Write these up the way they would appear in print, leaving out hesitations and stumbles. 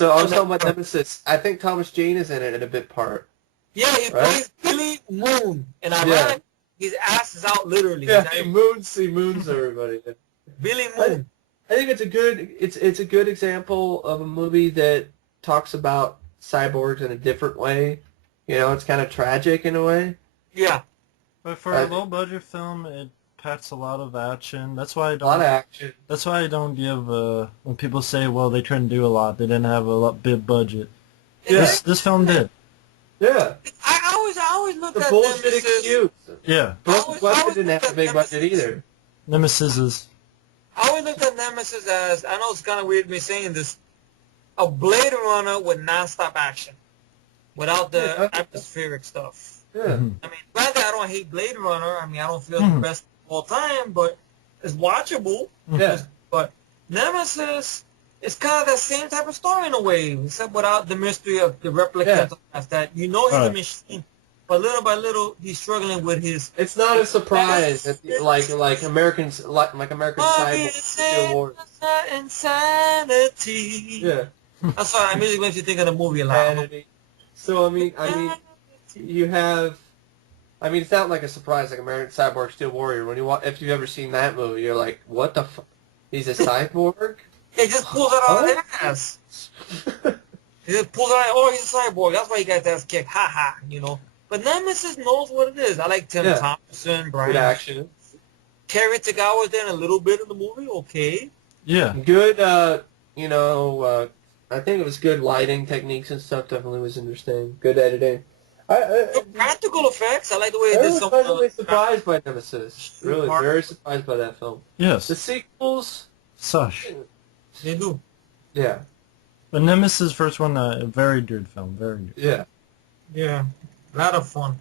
So I was talking about Nemesis. I think Thomas Jane is in it in a bit part. Yeah, he right? plays Billy Moon, and Yeah. ironic, his ass is out literally. Yeah, he moons everybody. Billy Moon. I think it's a good example of a movie that talks about cyborgs in a different way. You know, it's kind of tragic in a way. Yeah. But for a low budget film, it packs a lot of action. That's why I don't. A lot of action. That's why I don't give. When people say, "Well, they couldn't do a lot. They didn't have a big budget." Yeah. This film did. Yeah. I always look The at bullshit Nemesis. excuse. Yeah. Western didn't have a big budget either. Nemesis is. I always looked at Nemesis as, I know it's kind of weird me saying this, a Blade Runner with non-stop action, without the atmospheric stuff. Yeah. I mean, granted, I don't hate Blade Runner. I mean, I don't feel it's the best of all time, but it's watchable. Yeah. But Nemesis is kind of that same type of story in a way, except without the mystery of the replicant. That you know he's a machine, but little by little he's struggling with his. It's not a surprise that like Americans like American Cyborg Steel Wars. Insanity. Yeah. That's why music makes you think of the movie a lot. Insanity. So I mean, you have. I mean, it's not like a surprise like American Cyborg Steel Warrior. When you if you've ever seen that movie, you're like, what the fuck? He's a cyborg? He just pulls it out of their ass. He just pulls it out. Oh, he's a cyborg. That's why he got that kick. Ha ha. You know. But Nemesis knows what it is. I like Tim Thompson, Brian. Good action. Kerry Tagawa's there in a little bit of the movie. Okay. Yeah. Good. You know. I think it was good lighting techniques and stuff. Definitely was interesting. Good editing. Practical effects. I like the way I it did was some. pleasantly surprised by Nemesis. Really, very surprised by that film. Yes. The sequels. Sush. They do. Yeah. But Nemesis first one, a very good film. Very good. Yeah. Yeah. A lot of fun.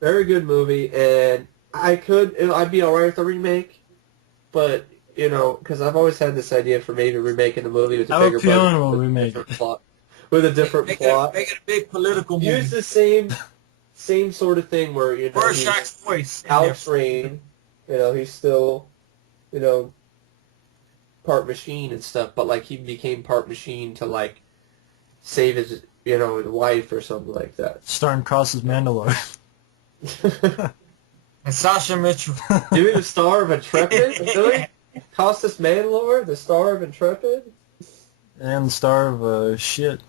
Very good movie, and I'd be alright with the remake, but you know, because I've always had this idea for maybe remaking the movie with a bigger budget, will remake it. plot, with a different plot. Make it a big political movie. Use the same sort of thing where you know Rorschach's voice. Alex Rain, you know, he's still, you know, part machine and stuff, but like he became part machine to like save his, you know, his wife or something like that. Starring Cross's Mandalore. And Sasha Mitchell. Dude, the star of Intrepid? Really? Costas Mandalore, the star of Intrepid? And the star of shit.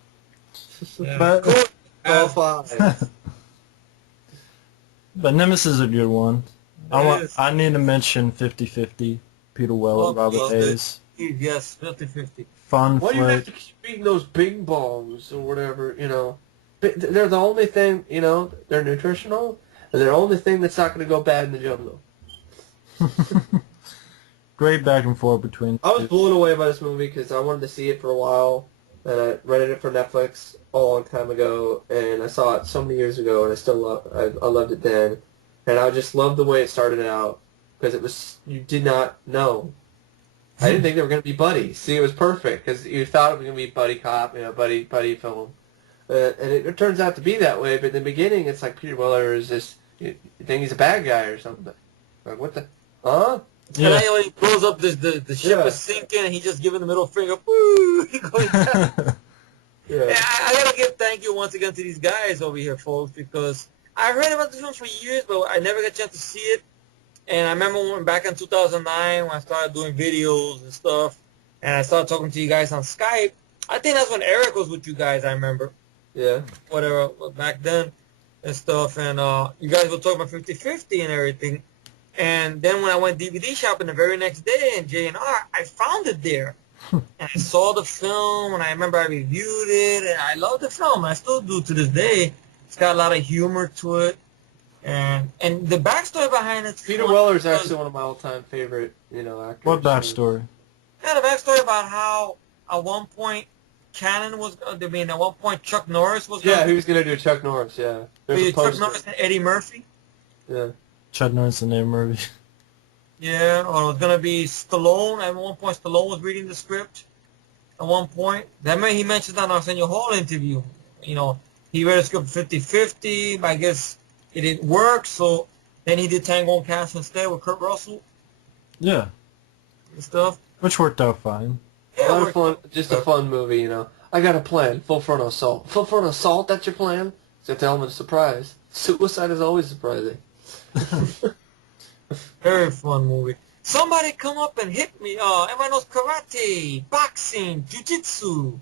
Yeah. But all five. But Nemesis is a good one. I need to mention 50-50. Peter Weller, Robert Hayes. Yes, 50-50. Fun Why do you have flick. to keep eating those bing bongs or whatever, you know? They're the only thing, you know, they're nutritional, and they're the only thing that's not going to go bad in the jungle. Great back and forth between. I was blown away by this movie because I wanted to see it for a while, and I rented it for Netflix a long time ago, and I saw it so many years ago, and I loved it then, and I just loved the way it started out because it was, you did not know. I didn't think they were going to be buddies. See, it was perfect because you thought it was going to be buddy cop, you know, buddy film, and it turns out to be that way. But in the beginning, it's like Peter Weller is this, you think he's a bad guy or something. Like what the, huh? Yeah. And then when he blows up, the ship is sinking, and he just giving the middle finger. Woo! He going down. Yeah, I gotta give thank you once again to these guys over here, folks, because I heard about this film for years, but I never got a chance to see it. And I remember when back in 2009 when I started doing videos and stuff, and I started talking to you guys on Skype. I think that's when Eric was with you guys. I remember. Yeah. Whatever back then and stuff, and you guys were talking about 50-50 and everything. And then when I went DVD shopping the very next day in J&R, I found it there. And I saw the film, and I remember I reviewed it, and I love the film. I still do to this day. It's got a lot of humor to it. And the backstory behind it. Peter Weller is actually one of my all-time favorite, you know, actors. What backstory? Yeah, the backstory about how at one point Cannon was, at one point Chuck Norris was. Yeah, he was going to do Chuck Norris, yeah. Chuck Norris and Eddie Murphy. Yeah. Chuck Norris and Eddie Murphy. Yeah, or it was going to be Stallone. At one point, Stallone was reading the script. At one point. He mentioned that in Arsenio Hall interview. You know, he read the script 50-50, but I guess it didn't work, so then he did Tango and Cash instead with Kurt Russell. Yeah. And stuff. Which worked out fine. Yeah, a lot of fun, just a fun movie, you know. I got a plan. Full frontal assault. Full frontal assault, that's your plan? So tell him it's a surprise. Suicide is always surprising. Very fun movie. Somebody come up and hit me. Everyone knows karate, boxing, jiu-jitsu.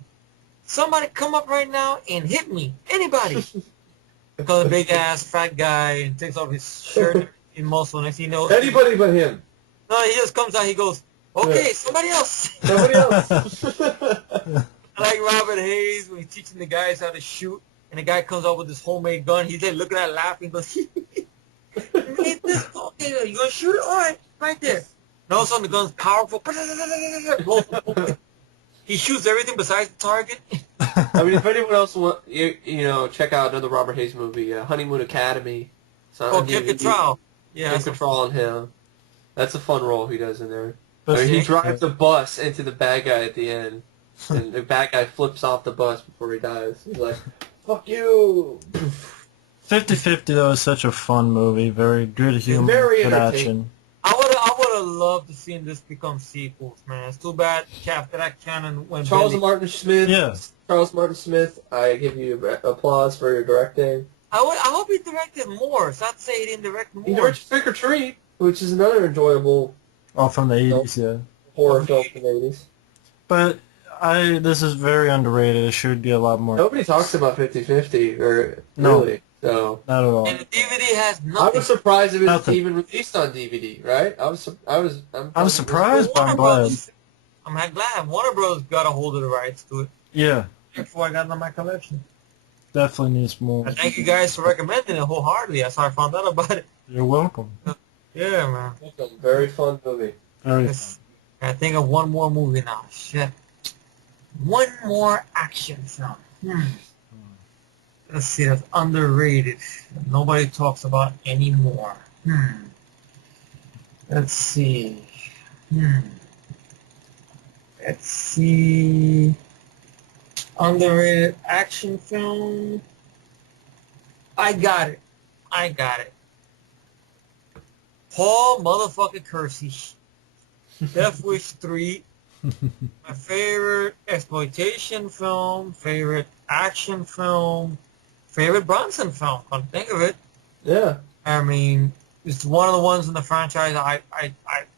Somebody come up right now and hit me. Anybody. Because a big ass fat guy and takes off his shirt and muscle. Next thing you know, Anybody but him. no, he just comes out. He goes, "Okay, Yeah. somebody else." Somebody else. I like Robert Hayes when he's teaching the guys how to shoot, and the guy comes out with this homemade gun. He's like looking at it, laughing, goes, "You made this? Okay, you gonna shoot it? All right there." And all of a sudden, the gun's powerful. He shoots everything besides the target. I mean, if anyone else want, you know, check out another Robert Hayes movie, Honeymoon Academy. Kill Control. Yeah, Kill Control on him. That's a fun role he does in there. But I mean, he drives the bus into the bad guy at the end, and the bad guy flips off the bus before he dies. He's like, "Fuck you." 50-50 though is such a fun movie. Very good humor, very good entertaining. action. I would have loved to see this become sequels, man. It's too bad after that canon went Charles belly. Martin Smith. Yeah. Charles Martin Smith. I give you applause for your directing. I hope he directed more. It's not to say he didn't direct more. He directed Trick or Treat, which is another enjoyable Oh, from the 80s, yeah. horror film from the 80s. But this is very underrated. It should get a lot more. Nobody talks about 50-50, or No. really. So Not at all. And the DVD has I nothing. was surprised it was Nothing. even released on DVD, right? I'm surprised, but I'm glad. I'm glad Warner Bros. Got a hold of the rights to it. Yeah, Before I got it in my collection. definitely needs more. I thank you guys for recommending it wholeheartedly. That's how I found out about it. You're welcome. Yeah, man. It's a very fun movie. Very Yes. I think of one more movie now. Shit. One more action film. Let's see, that's underrated. Nobody talks about anymore. Let's see. Let's see. Underrated action film. I got it. Paul motherfucking Kersey. Death Wish 3. My favorite exploitation film, favorite action film, favorite Bronson film. Come to think of it. Yeah. I mean, it's one of the ones in the franchise I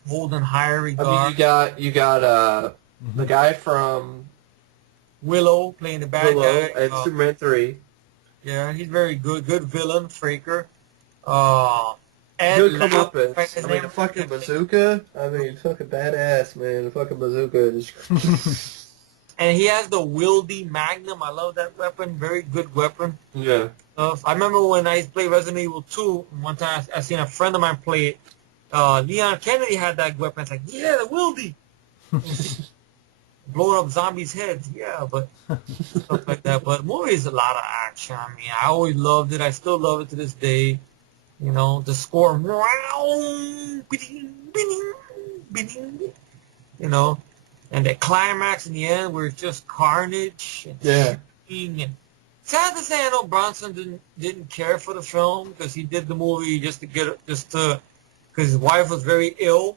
hold in higher regard. I mean, you got the guy from Willow playing the bad Willow guy. and Superman 3. Yeah, he's very good. Good villain, Fraker. Ed He'll come Lau, up as, right, his I mean, name a is- fucking bazooka. I mean, fucking badass, man. A fucking bazooka. And he has the wieldy Magnum. I love that weapon. Very good weapon. Yeah. I remember when I used to play Resident Evil 2, one time I seen a friend of mine play it. Leon Kennedy had that weapon. It's like, yeah, the wieldy. Blowing up zombies' heads. Yeah, but stuff like that. But the movie is a lot of action. I mean, I always loved it. I still love it to this day. You know, the score. You know, and the climax in the end where it's just carnage and shooting. And sad to say, I know Bronson didn't care for the film because he did the movie just because his wife was very ill.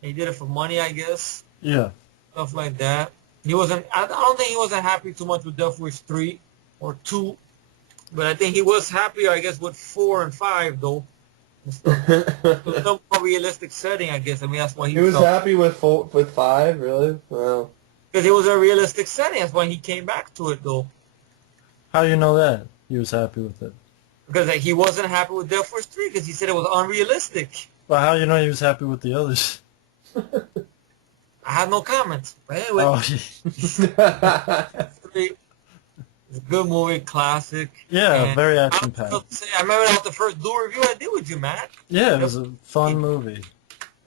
He did it for money, I guess. Yeah. Stuff like that. He wasn't. I don't think he wasn't happy too much with Death Wish 3 or 2, but I think he was happier, I guess, with 4 and 5 though. It was a more realistic setting, I guess. I mean, that's why He was happy with 5, really? Wow. because it was a realistic setting. That's why he came back to it though. How do you know that? He was happy with it. Because he wasn't happy with Death Wish 3 because he said it was unrealistic. But how do you know he was happy with the others? I have no comments. But anyway, Oh, it's a good movie, classic. yeah, And very action-packed. I remember that was the first dual review I did with you, Matt. Yeah, it was a fun movie.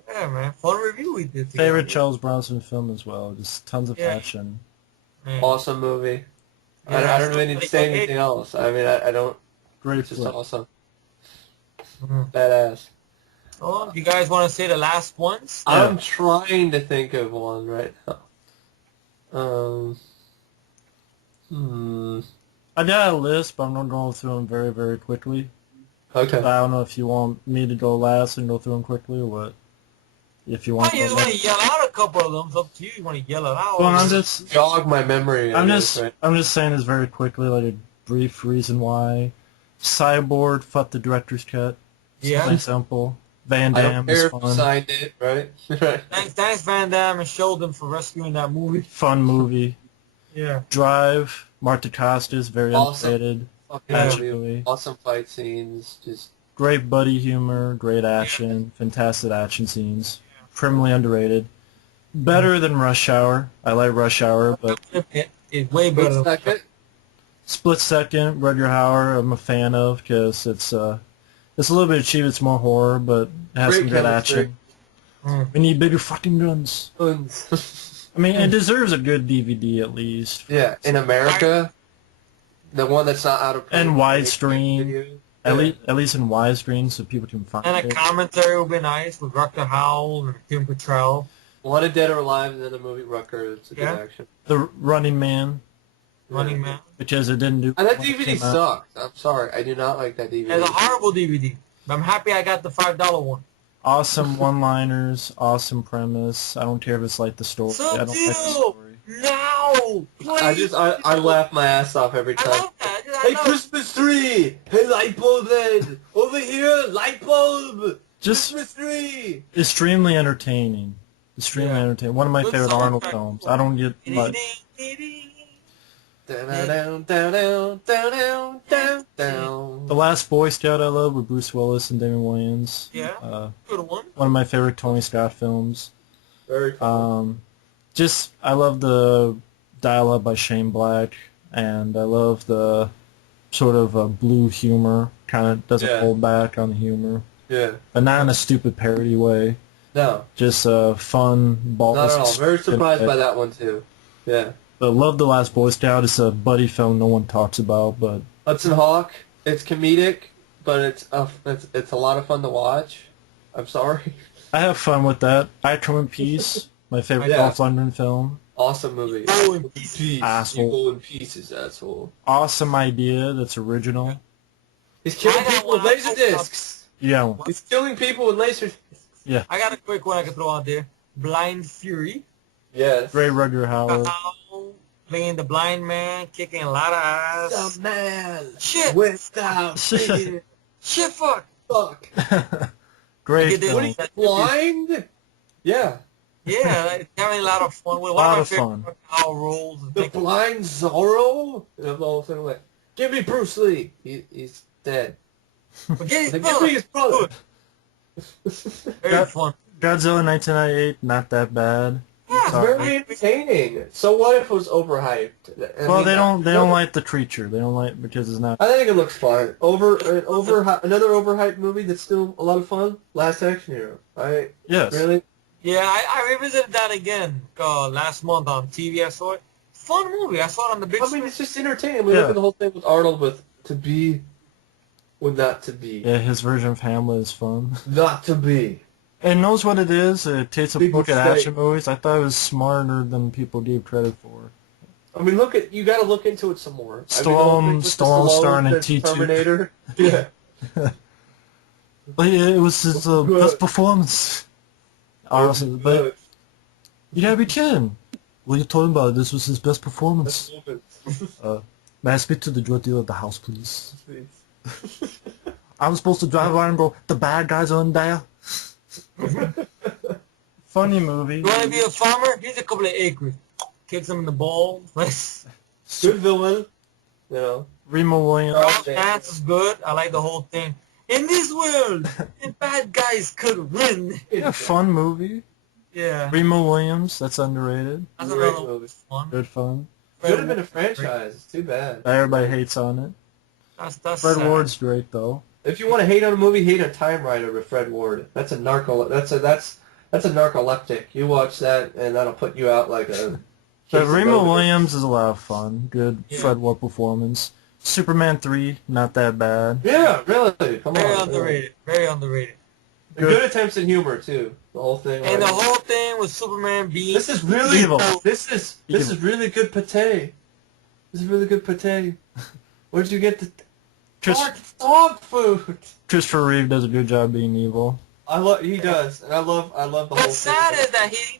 Yeah, man. Fun review we did together. Favorite Charles Bronson film as well. Just tons of action. Man. Awesome movie. Yeah, I don't really need to say anything else. I mean, I don't. Great It's just flick. awesome. Badass. Oh, you guys want to say the last ones? I'm trying to think of one right now. I got a list, but I'm going to go through them very, very quickly. Okay. I don't know if you want me to go last and go through them quickly or what. if you Why want you to. want to yell out a couple of them? It's up to you. You want to yell it out. Well, I'm just Jog my memory. I'm just saying this very quickly, like a brief reason why. Cyborg, fuck the director's cut. Yeah. Plain simple. Van I don't Damme care is if you fun. signed it, right? Thanks Van Damme and Sheldon for rescuing that movie. Fun movie. Yeah. Drive, Marta Costas, very Awesome. underrated. Fucking Action movie. movie. Awesome fight scenes. Just Great buddy humor, great action, fantastic action scenes. Criminally underrated. Better than Rush Hour. I like Rush Hour, but It's way better. Split Second, Rutger Hauer, I'm a fan of because it's a little bit cheap. It's more horror, but it has Great some good chemistry. action. We need bigger fucking guns. I mean, it deserves a good DVD at least. Yeah, in America, the one that's not out of print. And widescreen. Yeah. At least in widescreen, so people can find And it. a commentary would be nice with Rutger Hauer and Kim Cattrall. Wanted Dead or Alive, and then the movie Rucker. It's a good action. The Running Man, Running Man. because it didn't do. And that when it DVD came out. sucked. I'm sorry, I do not like that DVD. It's a horrible DVD. But I'm happy I got the $5 one. Awesome one-liners, awesome premise. I don't care if it's like the story. I don't like the story. No! Please! I laugh my ass off every I time. love that. Hey, Christmas tree! Hey, light bulb head! Over here, light bulb! Just Christmas tree! extremely entertaining. Extremely entertaining. One of my Good favorite song Arnold track. films. I don't get much. Down, down, down, down, down, down, down. The Last Boy Scout I love with Bruce Willis and Damon Wayans. Yeah, good one. One of my favorite Tony Scott films. Very cool. I love the dialogue by Shane Black, and I love the sort of blue humor. Kind of doesn't hold back on the humor, Yeah. but not in a stupid parody way. No. Just fun, balls. Not at all. Very surprised by that one, too. Yeah. But love The Last Boy Scout. It's a buddy film no one talks about, but Hudson Hawk. It's comedic, but it's a lot of fun to watch. I'm sorry. I have fun with that. I Come in Peace, my favorite Dolph Lundgren film. Awesome movie. Go in peace. Asshole. You go in pieces, asshole. Awesome idea that's original. He's killing people with laser discs. Yeah. He's killing people with laser discs. Yeah. I got a quick one I can throw out there. Blind Fury. Yes. Great Rutger Hauer. Playing the blind man, kicking a lot of ass. The man. Shit. Without fear. Shit, fuck. Fuck. Great What film. is that? Blind? Yeah. Yeah, like, having a lot of fun with A lot one of of my fun. favorite Howard roles. And The things. blind Zorro? And I'm all saying like, give me Bruce Lee. He's dead. But get his Like, brother. give me his brother. Very fun. Godzilla 1998, not that bad. Yeah, It's very entertaining. So what if it was overhyped? Well, they don't like the creature. They don't like because it's not. I think it looks fun. Another overhyped movie that's still a lot of fun. Last Action Hero. Yes. Really? Yeah, I revisited that again last month on TV. I saw it. Fun movie. I saw it on the big I mean, screen. it's just entertaining. We look at the whole thing with Arnold with to be, with not to be. Yeah, his version of Hamlet is fun. Not to be. It knows what it is. It takes a Big look at mistake. action movies. I thought it was smarter than people gave credit for. I mean, you got to look into it some more. Stallone starring in the T2. Terminator. Yeah. But yeah, it was his best performance. Honestly, but you gotta be kidding. What are you talking about? This was his best performance. May I speak to the drug dealer at the house, please? I'm supposed to drive around and go, the bad guys are in there. Funny movie. You want to be a farmer? Here's a couple of acres. Kicks them in the balls. Good villain. You know. Remo Williams. Charles Dance is good. I like the whole thing. In this world, the bad guys could win. Yeah, fun movie. Yeah. Remo Williams, that's underrated. That's Great another movie. one. Good fun. Could have been a franchise. It's too bad. Everybody hates on it. That's Fred sad. Ward's great though. If you want to hate on a movie, hate on Time Rider with Fred Ward. That's a narcoleptic. You watch that, and that'll put you out like a. But Remo Williams is a lot of fun. Good Yeah. Fred Ward performance. Superman 3, not that bad. Yeah, really. Come Very on. underrated. Very underrated. Good attempts at humor too. The whole thing. And the like- whole thing with Superman being This is really Evil. This is really good pate. This is really good pate. Where'd you get the Chris, dog food? Christopher Reeve does a good job being evil. He does, and I love the whole thing. What's sad is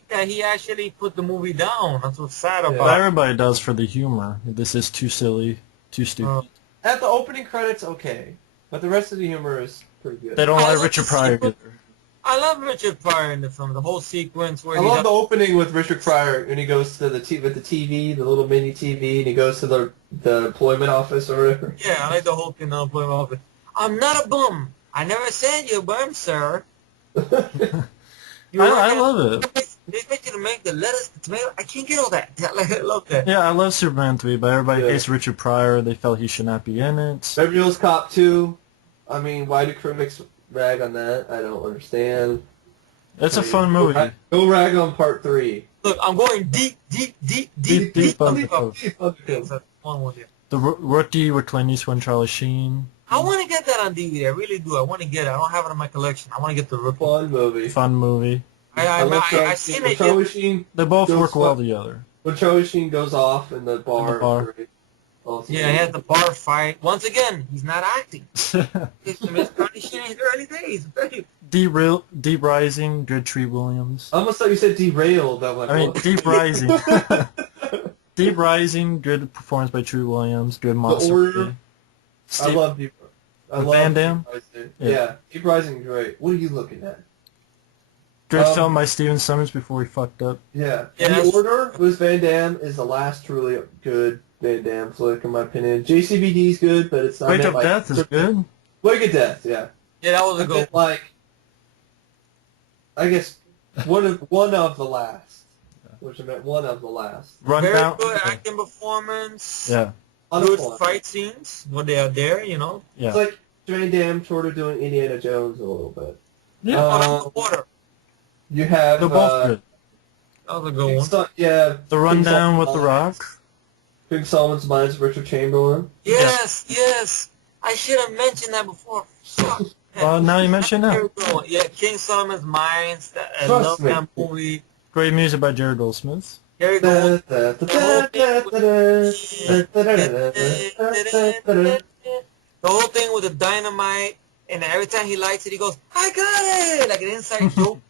that he actually put the movie down. That's what's sad But about it. everybody does for the humor. This is too silly, too stupid. At the opening credits, okay, but the rest of the humor is pretty good. They don't I like love Richard the Pryor sequence. either. I love Richard Pryor in the film. The whole sequence where I love the opening with Richard Pryor, and he goes to with the TV, the little mini TV, and he goes to the employment office or whatever. Yeah, I like the whole thing. I'm not a bum. I never said you're a bum, sir. I love it. They expect you to make the lettuce, the tomato. I can't get all that. I love that. Yeah, I love Superman 3, but everybody hates Richard Pryor. They felt he should not be in it. Beverly Hills Cop 2. I mean, why do critics rag on that? I don't understand. It's a fun movie. Go rag on part 3. Look, I'm going deep The Rookie with Clint Eastwood and Charlie Sheen. I want to get that on DVD. I really do. I want to get it. I don't have it in my collection. I want to get the Rookie. Fun movie. Fun movie. I seen it. Charlie Sheen. They both work well together. When Charlie Sheen goes off in the bar. Yeah, he had the bar fight. Once again, he's not acting. It's Charlie Sheen in his early days. Deep Rising, good Tree Williams. I almost thought you said derailed. I'm like, I mean, Deep Rising. Deep Rising, good performance by Tree Williams, good monster movie. I love Deep Rising. Van Damme? Yeah, Deep Rising is great. What are you looking at? Good film by Steven Sommers before he fucked up. Yeah. The Order with Van Damme is the last truly good Van Damme flick, in my opinion. JCVD is good, but it's not. Wake of Death is good. Wake of Death, yeah. Yeah, that was a good. I guess one of the last. Which I meant one of the last. Very good acting performance. Yeah. Good fight scenes when they are there, you know. Yeah. It's like Van Damme sort of doing Indiana Jones a little bit. Yeah. The water. You have. They're both good. That was a good one. Yeah. The Rundown with The Rock. King Solomon's Mines of Richard Chamberlain. Yes. I should have mentioned that before. Now you mention that. Yeah, King Solomon's Mines. I love that movie. Great music by Jerry Goldsmith. Here we go. The whole thing with the dynamite, and every time he lights it, he goes, "I got it!" Like an inside joke.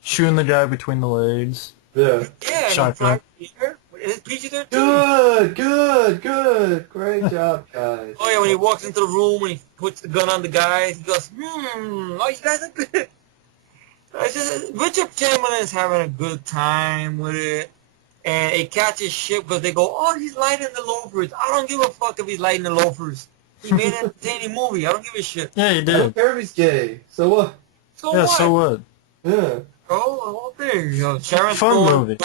Shooting the guy between the legs. Yeah. Yeah. Shotgun. Is Peachy there too? Good. Great job, guys. Oh yeah, when he walks into the room and he puts the gun on the guy, he goes, oh, you guys are good. It's just, Richard Chamberlain is having a good time with it. And it catches shit because they go, oh, he's lighting the loafers. I don't give a fuck if he's lighting the loafers. He made an entertaining movie. I don't give a shit. Yeah, he did. I don't care if he's gay. So what? So what? So what? Yeah. Oh, there you go. Sharon Fun Stone, movie.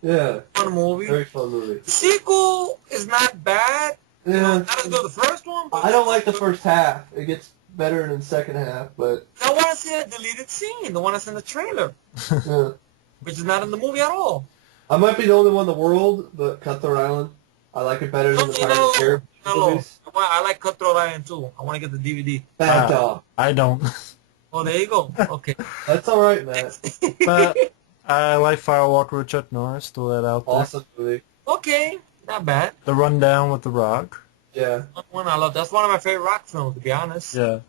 Yeah. Fun movie. Very fun movie. The sequel is not bad. Yeah. Not as good as the first one. But I don't like the first half. It gets better in the second half, but... I want to see that deleted scene, the one that's in the trailer, Yeah. which is not in the movie at all. I might be the only one in the world, but Cutthroat Island, I like it better than the Pirates of the Caribbean movies. I like Cutthroat Island too. I want to get the DVD. Bad dog. I don't. Oh, there you go. Okay. That's all right, Matt. But I like Firewalker with Chuck Norris. Throw that out there. Awesome movie. Okay, not bad. The Rundown with The Rock. Yeah. One I love. That's one of my favorite rock films, to be honest. Yeah.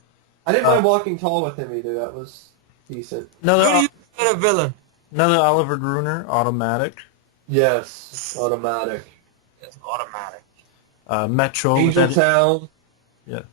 I didn't mind Walking Tall with him either. That was decent. Who do you consider a villain? Another Oliver Gruner, Automatic. Yes. Automatic. It's Automatic. Metro. Angel Town. Yeah.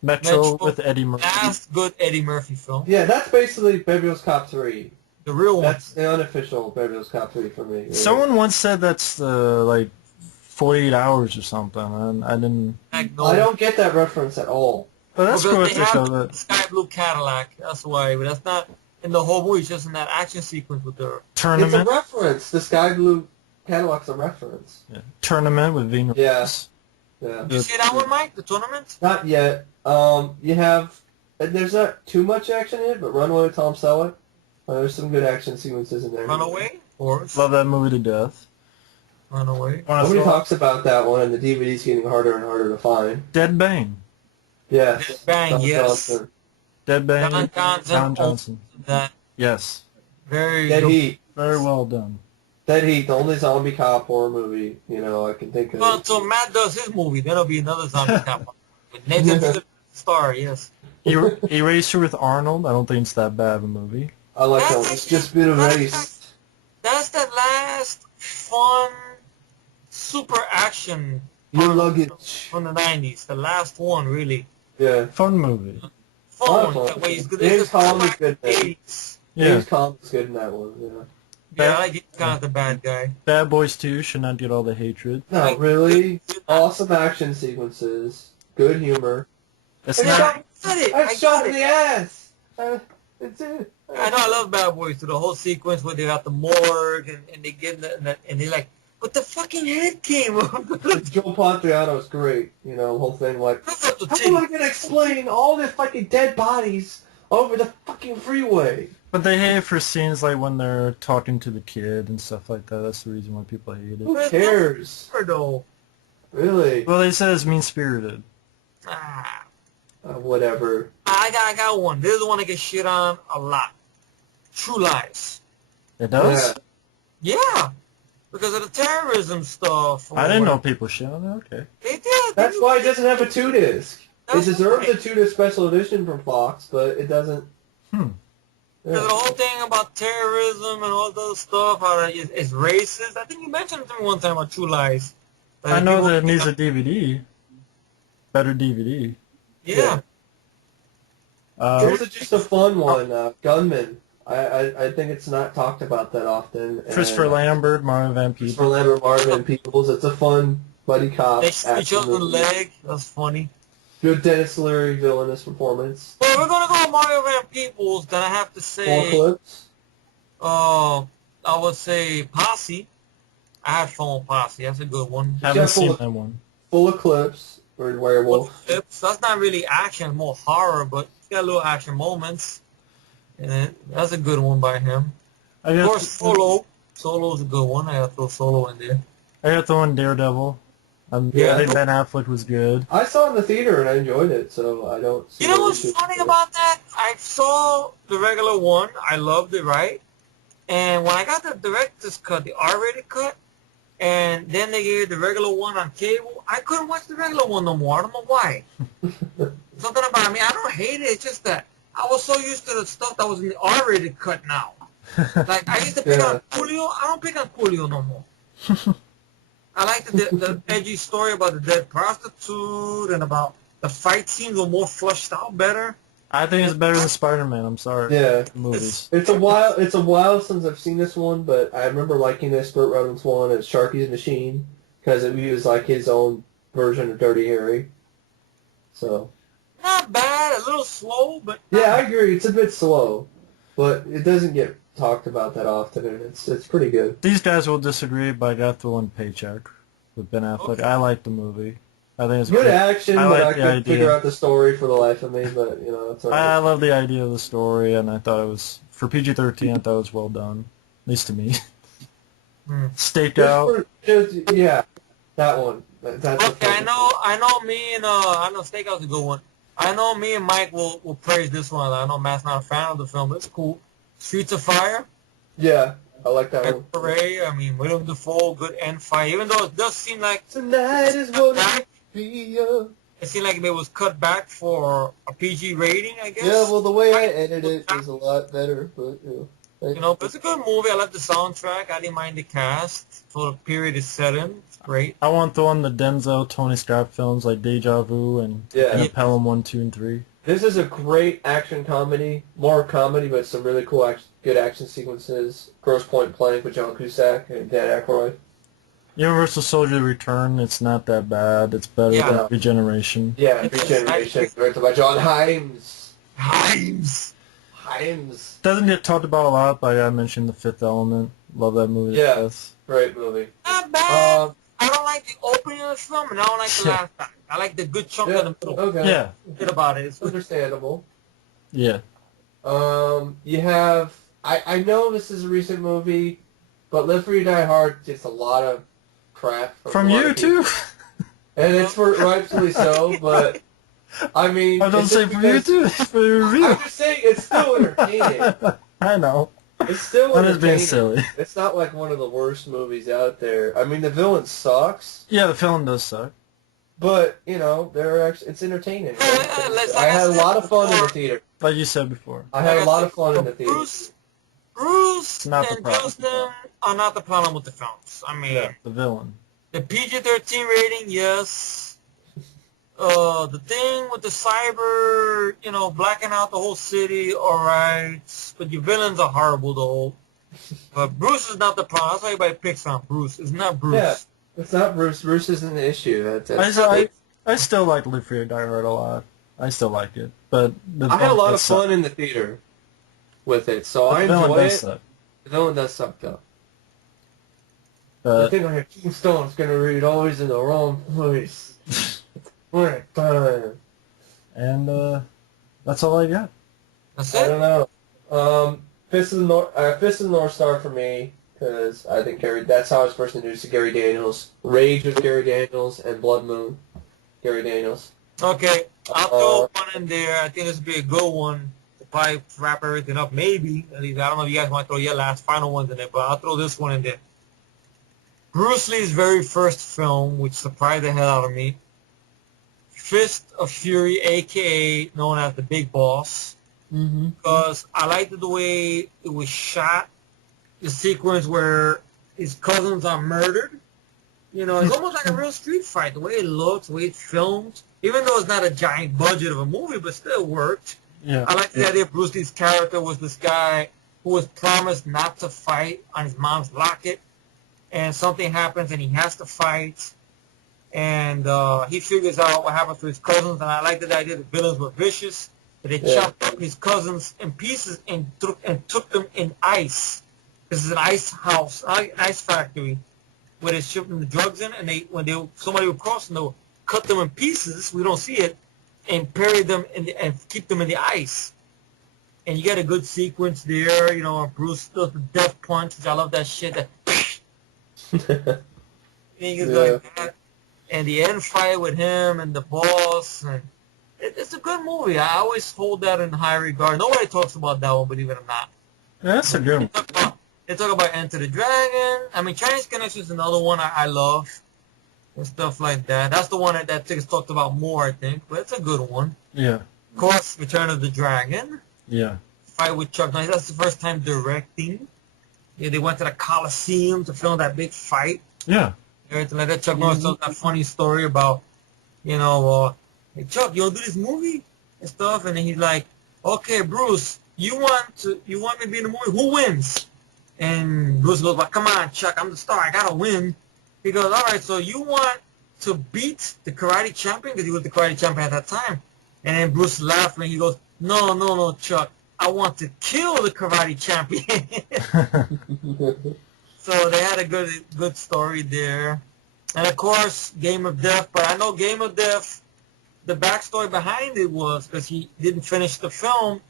Metro with Eddie Murphy. Last good Eddie Murphy film. Yeah, that's basically Beverly Hills Cop 3. The real one. That's the unofficial Beverly Hills Cop 3 for me. Yeah. Someone once said that's like 48 hours or something, and I didn't... I don't get that reference at all. But that's cool they to show have that. Sky Blue Cadillac. That's why. But that's not in the whole movie. It's just in that action sequence with the Tournament. It's a reference. The Sky Blue Cadillac's a reference. Yeah. Tournament with Venus. Yes. Yeah. You see that one, Mike? The tournament? Not yet. You have... There's not too much action in it, but Runaway with Tom Selleck. There's some good action sequences in there. Runaway? Or Love that movie to death. Runaway. Nobody talks about that one, and the DVD's getting harder and harder to find. Dead Bang. Yeah. Dead Bang, yes. Johnson. Dead Bang. Don Johnson. That Yes. very Dead good. Heat. Very well done. Dead Heat, the only zombie cop horror movie, I can think of. Well, until Matt does his movie, there'll be another zombie cop with Nathan Fillion star, yes. Eraser with Arnold. I don't think it's that bad of a movie. I like that one. It's just been erased. That's the last fun super action Your luggage. from the 90s. The last one, really. Yeah. Fun movie. Fun. That way he's good. James Caan is good in that. 80s. Yeah. James Caan is good in that one. Yeah. Yeah, I like James Caan as the bad guy. Bad Boys 2 should not get all the hatred. No, really. Awesome action sequences. Good humor. It's not. I shot in the ass. It's it. I know I love Bad Boys too. The whole sequence where they got the morgue and they give and they're like, but the fucking head came up. Joe Pontriano is great. You know, the whole thing like, how am I gonna explain all the fucking dead bodies over the fucking freeway? But they hate it for scenes like when they're talking to the kid and stuff like that. That's the reason why people hate it. Who cares? Really? Well, they said it's mean-spirited. Whatever. I got one. This is the one that gets shit on a lot. True Lies. It does? Yeah. Because of the terrorism stuff. I didn't know people shit on it. Okay. They did. That's why it doesn't have a 2-disc. It deserves a 2-disc special edition from Fox, but it doesn't. Because the whole thing about terrorism and all those stuff, how it's racist. I think you mentioned it to me one time about True Lies. I know that it needs a DVD. Better DVD. Yeah. Here's just a fun one, Gunman. I think it's not talked about that often. Christopher Lambert, Mario Van Peebles. Christopher Lambert, Mario Van Peebles. It's a fun buddy cop. They shoot each other in the leg. That's funny. Good Dennis Leary villainous performance. Well, we're gonna go with Mario Van Peebles. Then I have to say. 4 clips. I would say Posse. I had fun with Posse. That's a good one. Haven't seen that one. Full of clips. Or werewolf. Clips. That's not really action, more horror, but it's got little action moments. And that's a good one by him. Of course, Solo. Solo's a good one. I gotta throw Solo in there. I got the one Daredevil. I think Ben Affleck was good. I saw it in the theater and I enjoyed it, so I don't see. You know what's funny about that? I saw the regular one. I loved it, right? And when I got the director's cut, the R-rated cut, and then they gave the regular one on cable, I couldn't watch the regular one no more. I don't know why. Something about me. I don't hate it. It's just that I was so used to the stuff that was in the R-rated cut now. Like, I used to pick on Coolio. I don't pick on Coolio no more. I like the edgy story about the dead prostitute and about the fight scenes were more fleshed out better. I think it's better than Spider-Man. I'm sorry. Yeah, movies. It's a while since I've seen this one, but I remember liking this Burt Reynolds one. It's Sharky's Machine because he was like his own version of Dirty Harry. So not bad, a little slow, but yeah, I agree. It's a bit slow, but it doesn't get talked about that often, and it's pretty good. These guys will disagree, but I got the one Paycheck with Ben Affleck. I like the movie. I think it's good great. action, but I couldn't figure out the story for the life of me. But you know, it's all right. I love the idea of the story, and I thought it was for PG-13. I thought it was well done, at least to me. Staked out. Yeah, that one. That's okay, I know. Me and I know Stakeout's a good one. I know me and Mike will praise this one. I know Matt's not a fan of the film, but it's cool. Streets of Fire. Yeah, I like that one. Hooray! I mean, William Dafoe, good end fight. Even though it does seem like tonight is what it be. It seemed like it was cut back for a PG rating, I guess. Yeah, well, the way I edited it is a lot better, but you know, but it's a good movie. I like the soundtrack. I didn't mind the cast for the period it's set in. It's great. I want the one the Denzel, Tony Scott films like Deja Vu and Pelham 1, 2, and 3. This is a great action comedy, more comedy, but some really cool, good action sequences. Grosse Point Blank with John Cusack and Dan Aykroyd. Universal Soldier Return, it's not that bad. It's better than Regeneration. Yeah, Regeneration, directed by John Hyams. Doesn't get talked about a lot, but I mentioned The Fifth Element. Love that movie. Yeah, great movie. Not bad. I don't like the opening of the film, and I don't like the last time. I like the good chunk in the middle. Okay. Yeah. Good about it. It's understandable. Yeah. You have... I know this is a recent movie, but Live Free or Die Hard gets a lot of crap. From you, too? And it's rightfully so, but... I mean... I don't say for you, too. For your review. I'm just saying, it's still entertaining. I know. It's still entertaining. I'm just being silly. It's not like one of the worst movies out there. I mean, the villain sucks. Yeah, the film does suck. But you know, they're actually it's entertaining. Like I I had a said lot of fun in the before, theater. Like you said before. I like had a I lot said of fun in before, the theater. Bruce Not the and problem. Justin are not the problem with the films. I mean, The villain. the PG-13 rating, yes. The thing with the cyber, blacking out the whole city, alright. But your villains are horrible, though. But Bruce is not the problem. That's why everybody picks on Bruce. It's not Yeah, Bruce. it's not Bruce. Bruce isn't the issue. I, That's I, I still like Live Free or Die Hard a lot. I still like it. But the I had a villain lot of does suck. fun in the theater with it, so But I the villain enjoy does it. suck. The villain does suck though. I But think I have Tombstone's gonna read always in the wrong place. What time? and that's all I got. That's I it. don't know. Fist of the North Star for me because I think that's how I was first introduced to Gary Daniels. Rage with Gary Daniels and Blood Moon, Gary Daniels. Okay, I'll throw one in there. I think this would be a good one to probably wrap everything up. Maybe. At least I don't know if you guys want to throw your last final ones in there, but I'll throw this one in there. Bruce Lee's very first film, which surprised the hell out of me. Fist of Fury, a.k.a. known as the Big Boss. Mm-hmm. Because I liked the way it was shot. The sequence where his cousins are murdered. It's almost like a real street fight. The way it looks, the way it's filmed. Even though it's not a giant budget of a movie, but still worked. Yeah. I like the idea Bruce Lee's character was this guy who was promised not to fight on his mom's locket. And something happens and he has to fight. And he figures out what happens to his cousins. And I like the idea the villains were vicious. But they chopped up his cousins in pieces and took them in ice. This is an ice house, an ice factory, where they're shipping the drugs in. And somebody would cross them, they'll cut them in pieces. We don't see it. And bury them and keep them in the ice. And you get a good sequence there, and Bruce does the death punch, which I love that shit. That like that. And the end fight with him and the boss, and it's a good movie. I always hold that in high regard. Nobody talks about that one, believe it or not. Yeah, that's a good one. They talk about Enter the Dragon. I mean, Chinese Connection is another one I love. And stuff like that. That's the one that gets talked about more, I think. But it's a good one. Yeah. Of course, Return of the Dragon. Yeah. Fight with Chuck Norris. That's the first time directing. Yeah, they went to the Coliseum to film that big fight. Yeah. Everything like that. Chuck Norris told that funny story about, hey, Chuck, you want to do this movie and stuff? And then he's like, okay, Bruce, you want me to be in the movie? Who wins? And Bruce goes, well, come on, Chuck, I'm the star. I got to win. He goes, all right, so you want to beat the karate champion? Because he was the karate champion at that time. And then Bruce laughed and he goes, no, Chuck. I want to kill the karate champion. So they had a good story there. And, of course, Game of Death. But I know Game of Death, the backstory behind it was because he didn't finish the film.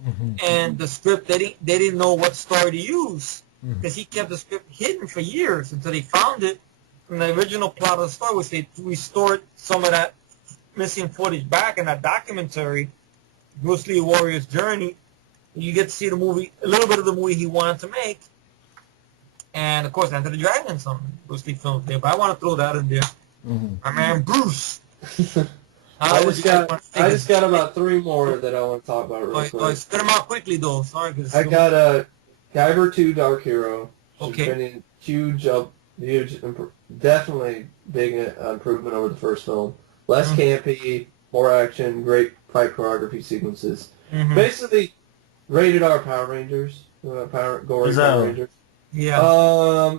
And the script, they didn't know what story to use. Because he kept the script hidden for years until they found it. From the original plot of the story, which they restored some of that missing footage back in that documentary, Bruce Lee Warrior's Journey. You get to see the movie, a little bit of the movie he wanted to make. And, of course, Enter the Dragon, some Bruce Lee films there. But I want to throw that in there. My man, Bruce. I just got about 3 more that I want to talk about real quick. Spit them out quickly, though. Sorry. I got Guyver 2 Dark Hero. Okay. Been huge, definitely big improvement over the first film. Less campy, more action, great fight choreography sequences. Basically, rated R Power Rangers, gory Power Rangers. Yeah.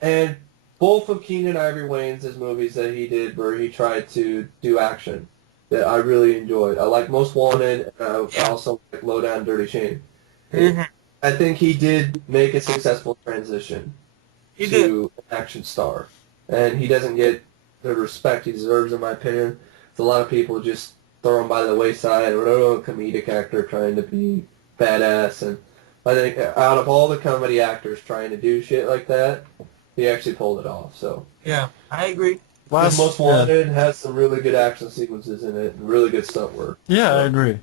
And both of Keenan Ivory Wayans' movies that he did where he tried to do action that I really enjoyed. I like Most Wanted, and I also like Low Down Dirty Shame. I think he did make a successful transition to an action star. And he doesn't get the respect he deserves, in my opinion. A lot of people just throw him by the wayside, or a comedic actor trying to be badass. And I think out of all the comedy actors trying to do shit like that, he actually pulled it off. So yeah, I agree. Most Wanted has some really good action sequences in it, and really good stunt work. Yeah, I agree.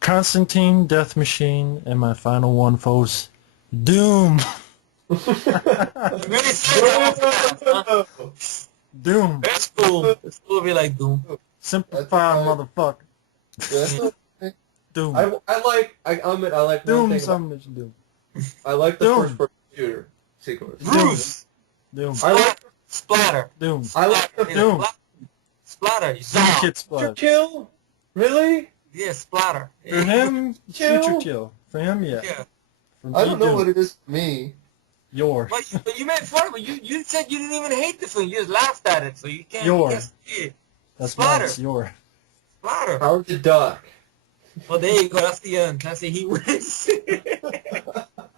Constantine, Death Machine, and my final one, folks, Doom. Really? Doom. Best cool. It's cool to be like Doom. Simplify, motherfucker. That's okay. Doom. I like one Doom, thing. something that you do. I like the Doom. first-person shooter sequence. Bruce. Doom. I like Splatter. Doom. I like the Doom. Splatter. Doom Kid Splash. kill. Really? Yeah, splatter. For him, Kill? future kill. For him, yeah. Yeah. For me, I don't know Doom. what it is for me. Your. But you made fun of it. You said you didn't even hate the film. You just laughed at it, so you can't. Your. You can't see it. That's Splatter. mine. Your. Splatter. Howard the Duck. Well, there you go. That's the end. That's it. He wins.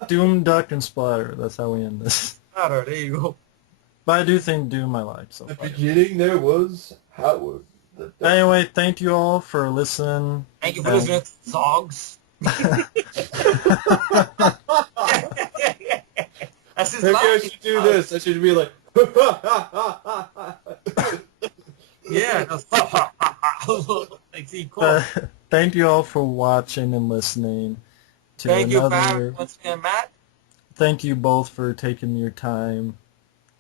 Doom, Duck, and Splatter. That's how we end this. Splatter. There you go. But I do think Doom I like so At the far. beginning there was Howard the Duck. Anyway, thank you all for listening. Thank you for listening to songs. That's his Maybe I line. should do this. I should be like, Yeah. That's like, see, cool. Thank you all for watching and listening to Thank you, another. Matt. Once again, Matt. Thank you both for taking your time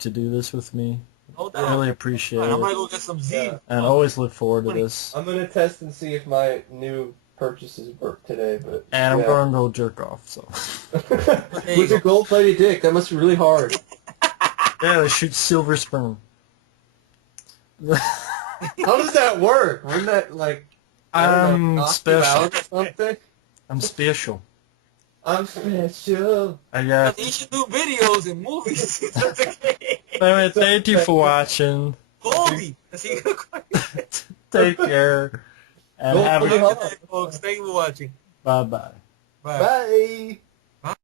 to do this with me. No I doubt. really appreciate I'm gonna it, go get some Z. Yeah. and always look forward to this. I'm gonna test and see if my new purchases work today, but And I'm yeah. going to go jerk off. So With a gold-plated dick, that must be really hard. yeah, they shoot silver sperm. How does that work? Wouldn't that like I don't know, I'm knock you special. out or something? I'm special. I'm special. I got. You should do videos and movies. Anyway, thank you for watching. Goldie. Take care. And have Goldie a Hawn. Folks, thank you for watching. bye bye. Bye. Bye.